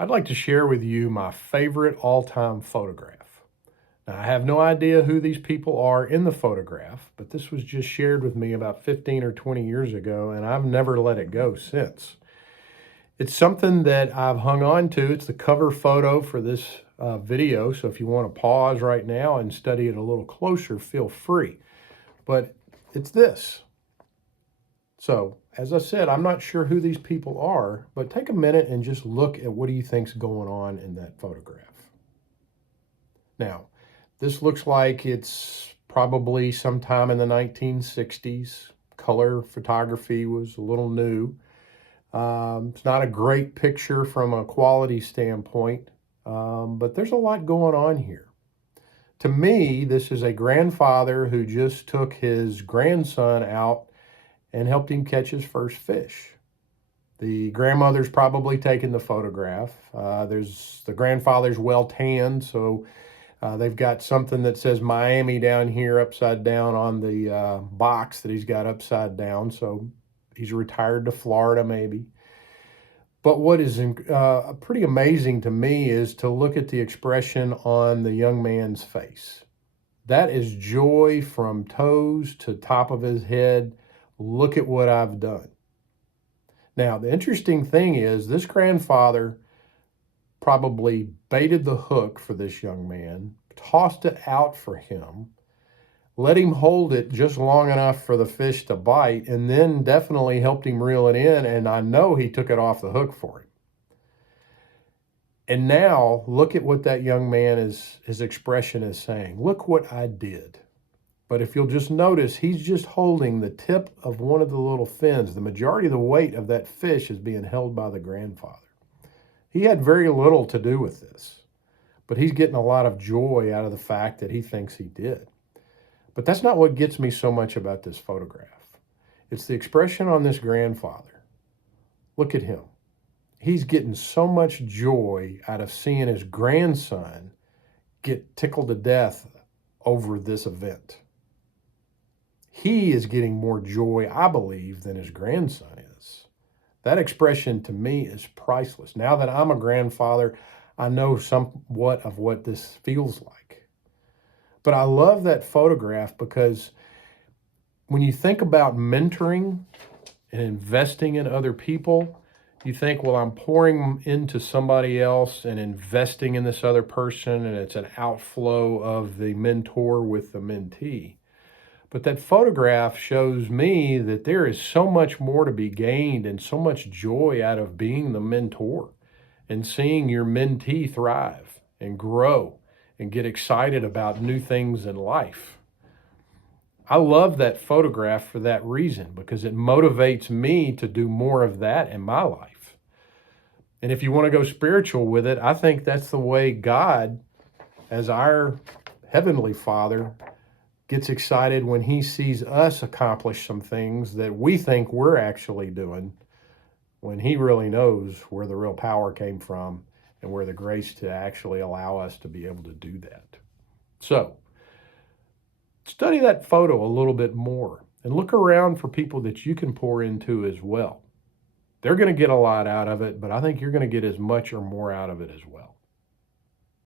I'd like to share with you my favorite all-time photograph. Now, I have no idea who these people are in the photograph, but this was just shared with me about 15 or 20 years ago, and I've never let it go since. It's something that I've hung on to. It's the cover photo for this video, so if you want to pause right now and study it a little closer, feel free. But it's this. So, as I said, I'm not sure who these people are, but take a minute and just look at what do you think's going on in that photograph. Now, this looks like it's probably sometime in the 1960s. Color photography was a little new. It's not a great picture from a quality standpoint, but there's a lot going on here. To me, this is a grandfather who just took his grandson out and helped him catch his first fish. The grandmother's probably taken the photograph. The grandfather's well tanned, so they've got something that says Miami down here upside down on the box that he's got upside down. So he's retired to Florida maybe. But what is pretty amazing to me is to look at the expression on the young man's face. That is joy from toes to top of his head. Look at what I've done. Now, the interesting thing is this grandfather probably baited the hook for this young man, tossed it out for him, let him hold it just long enough for the fish to bite, and then definitely helped him reel it in, and I know he took it off the hook for him. And now, look at what that young man his expression is saying. Look what I did. But if you'll just notice, he's just holding the tip of one of the little fins. The majority of the weight of that fish is being held by the grandfather. He had very little to do with this, but he's getting a lot of joy out of the fact that he thinks he did. But that's not what gets me so much about this photograph. It's the expression on this grandfather. Look at him. He's getting so much joy out of seeing his grandson get tickled to death over this event. He is getting more joy, I believe, than his grandson is. That expression to me is priceless. Now that I'm a grandfather, I know somewhat of what this feels like. But I love that photograph because when you think about mentoring and investing in other people, you think, well, I'm pouring into somebody else and investing in this other person, and it's an outflow of the mentor with the mentee. But that photograph shows me that there is so much more to be gained and so much joy out of being the mentor and seeing your mentee thrive and grow and get excited about new things in life. I love that photograph for that reason because it motivates me to do more of that in my life. And if you want to go spiritual with it, I think that's the way God, as our Heavenly Father, gets excited when he sees us accomplish some things that we think we're actually doing, when he really knows where the real power came from and where the grace to actually allow us to be able to do that. So, study that photo a little bit more and look around for people that you can pour into as well. They're going to get a lot out of it, but I think you're going to get as much or more out of it as well.